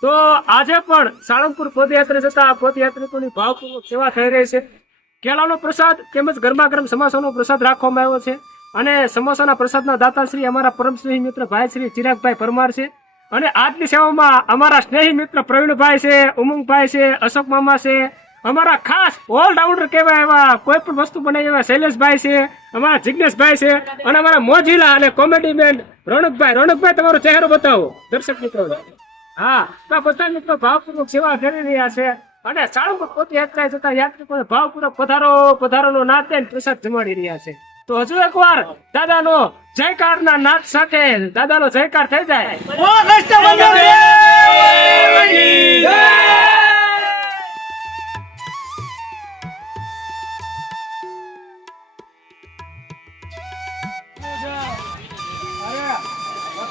તો આજે પણ સાળંગપુર પદયાત્રા જતા પદયાત્રિકોની ભાવપૂર્વક સેવા થઈ રહી છે. કેળાનો પ્રસાદ તેમજ ગરમા ગરમ સમોસાનો પ્રસાદ રાખવામાં આવ્યો છે અને સમોસાના પ્રસાદના દાતાશ્રી અમારા પરમ સ્નેહી મિત્ર ભાઈ શ્રી ચિરાગભાઈ પરમાર છે અને આજની સેવામાં અમારા સ્નેહી મિત્ર પ્રવીણભાઈ છે, ઉમંગભાઈ છે, અશોક મામા છે અમારા ખાસ ઓલરાઉન્ડર કહેવાય એવા કોઈ પણ વસ્તુ બનાવી એવા શૈલેષભાઈ છે અમારા જિજ્ઞેશભાઈ છે અને અમારા મોજીલા અને કોમેડી મેન રોનકભાઈ રોનકભાઈ તમારો ચહેરો બતાવો દર્શક મિત્રો. હા તો બધા મિત્રો ભાવપૂર્વક સેવા કરી રહ્યા છે અને સાળંગપુર પોતે યાત્રા જતા યાત્રિકોને ભાવપૂર્વક પધારો પધારોનો દઈને પ્રસાદ જમાડી રહ્યા છે. તો હજુ એકવાર દાદાનો જયકારના નાદ સાથે દાદાનો જયકાર થઈ જાય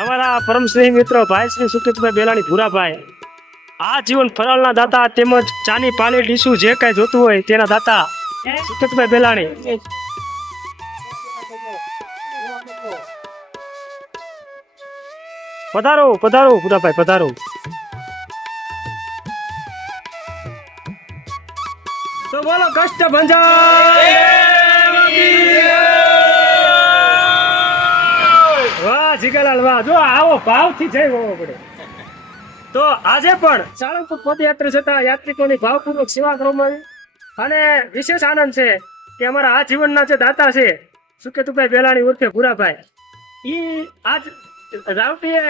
અમારા પરમ સ્નેહી મિત્રો ભાઈ શ્રી સુકેતભાઈ બેલાણી ભૂરાભાઈ આ જીવન ફરાળના દાતા તેમજ ચાની પાલી ડીશું જે કાંઈ જોતું હોય તેના દાતા સુકેતભાઈ બેલાણી. પધારો પધારો ભૂરાભાઈ પધારો. તો બોલો કષ્ટ વાહ જીગાલાલ આજે પણ ભાવપૂર્વક સેવા કરવામાં વિશેષ આનંદ છે દાતા છે, સુકેતુભાઈ બેલાણી ઉર્ફે ભૂરાભાઈ એ આજ રાવટીએ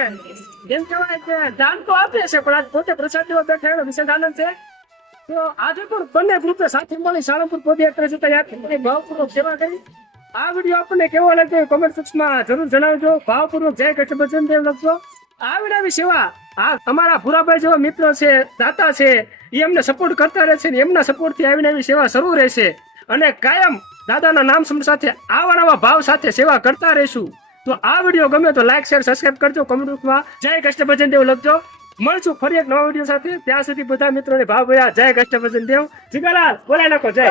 એમ કહેવાય કે દાન તો આપે છે, પણ આજ પોતે પ્રસાદીઓ બેઠા વિશેષ આનંદ છે. તો આજે પણ બંને ગ્રુપે સાથે મળી સાળંગપુર પદયાત્રા જતા યાત્રિકોની ભાવપૂર્વક સેવા કરી. આ વીડિયો આપણને કેવો લાગ્યો કોમેન્ટ બોક્સમાં જરૂર જણાવજો. ભાવપૂર્વક જય કૃષ્ણ દેવ લખજો. આવી આવી સેવા આ અમારા ભૂરાભાઈ જેવા મિત્રો છે, દાતા છે, એ અમને સપોર્ટ કરતા રહેશે ને એમના સપોર્ટથી આવીને આવી સેવા શરૂ રહેશે અને કાયમ દાદાના નામ સમય સાથે આવા નવા ભાવ સાથે સેવા કરતા રહીશું. તો આ વીડિયો ગમે તો લાઈક શેર સબસ્ક્રાઈબ કરજો કોમેન્ટ બોક્સમાં જય કૃષ્ણ દેવ લખજો. મળશું ફરી એક નવા વીડિયો સાથે. ત્યાં સુધી બધા મિત્રોને ભાવ ભર્યા. જય કૃષ્ણ દેવ. જીગાલાલ બોલાય નાખો, જય.